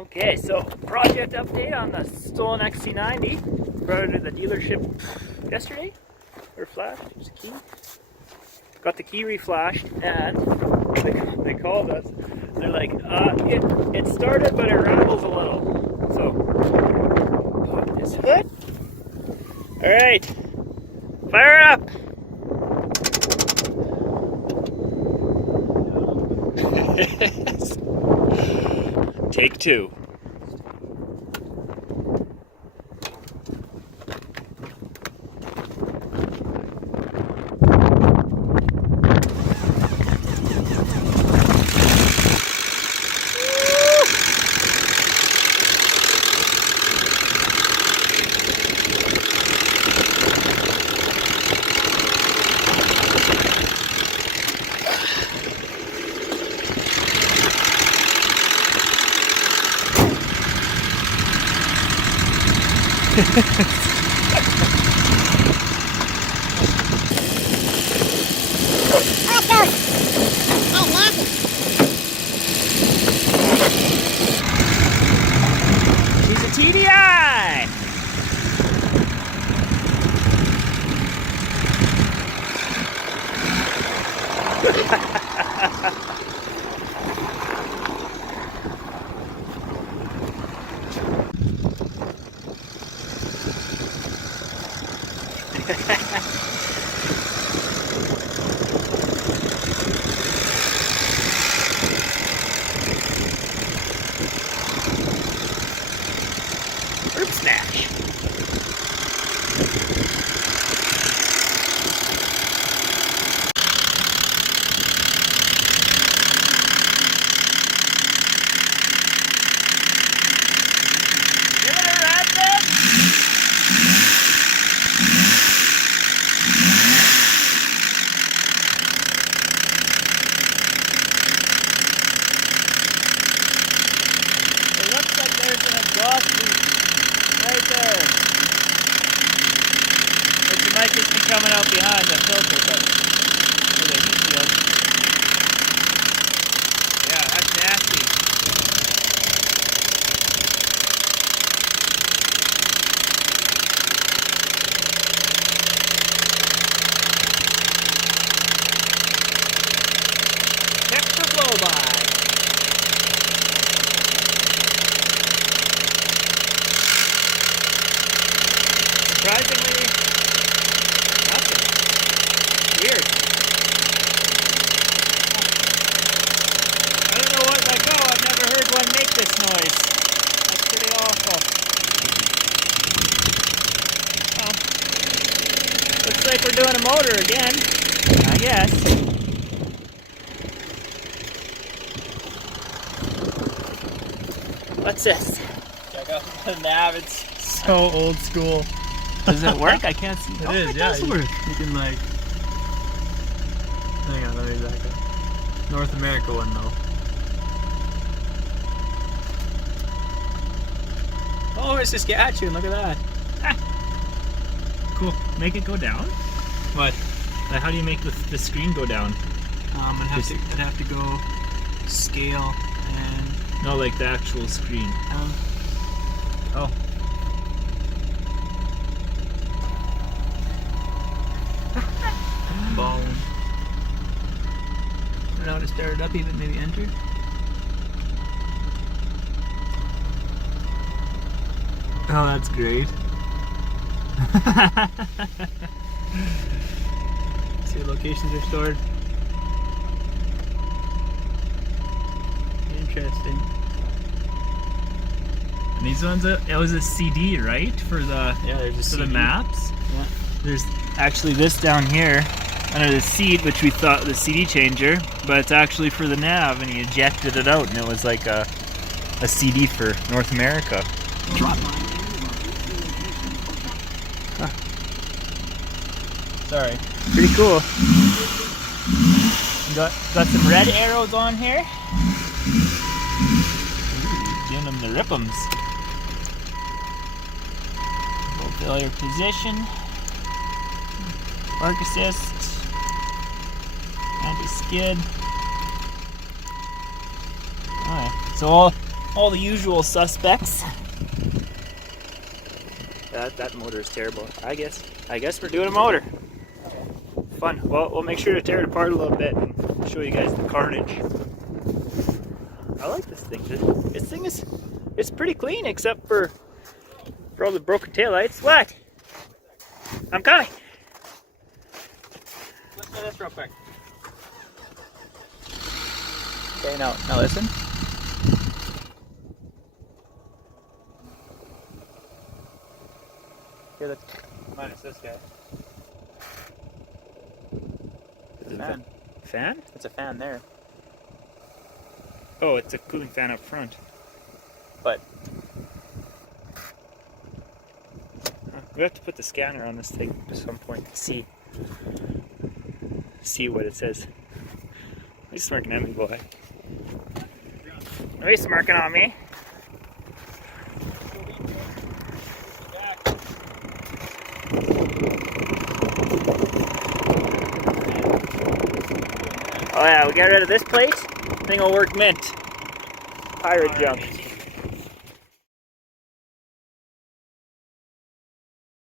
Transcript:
Okay, so project update on the stolen XC90. Brought it to the dealership yesterday. Or flashed. There's a key. Got the key reflashed, and they called us. They're like, it started, but it rattles a little. So, pop this hood. All right, fire up. Take two. She's a TDI! Herb smash. Give it a ride, then. It looks like there's an exhaust leak right there. Which it might just be coming out behind the filter, but for the heat shield. Yeah, that's nasty. Check for blow-by. Surprisingly, nothing. Weird. I don't know what, like, oh, I've never heard one make this noise. That's pretty awful. Well, looks like we're doing a motor again, I guess. What's this? Check out the nav, it's so old school. Does it work? I can't see. It is, yeah. Does work. You can like, hang on, let me back up. North America one though. Oh, it's Saskatchewan. Look at that. Ah. Cool. Make it go down? What? Like, how do you make the screen go down? I'd have to go scale and No, like the actual screen. Oh. ball. I don't know how to start it up. Even maybe enter. Oh, that's great. See, locations are stored. Interesting. And these ones, it was a CD, right? For the there's a for the CD. maps. Yeah. There's actually this down here under the seat, which we thought was the CD changer, but it's actually for the nav, and he ejected it out, and it was like a CD for North America. Drop. Sorry. Pretty cool. Got some red arrows on here. Giving them the rip'ems. Low failure position. Park assist. Anti-skid. Alright, so all the usual suspects. That motor is terrible. I guess we're doing a motor. Fun. Well, we'll make sure to tear it apart a little bit and show you guys the carnage. I like this thing. This thing is, it's pretty clean except for all the broken taillights. What? I'm coming. Let's do this real quick. Okay, now listen. Hear the Minus this guy. It's a fan. Fan? It's a fan there. Oh, it's a cooling fan up front. But We have to put the scanner on this thing at some point to see what it says. He's smirking at me, boy. Are you smirking on me? Oh yeah, we got rid of this plate. Thing will work mint. Pirate junk.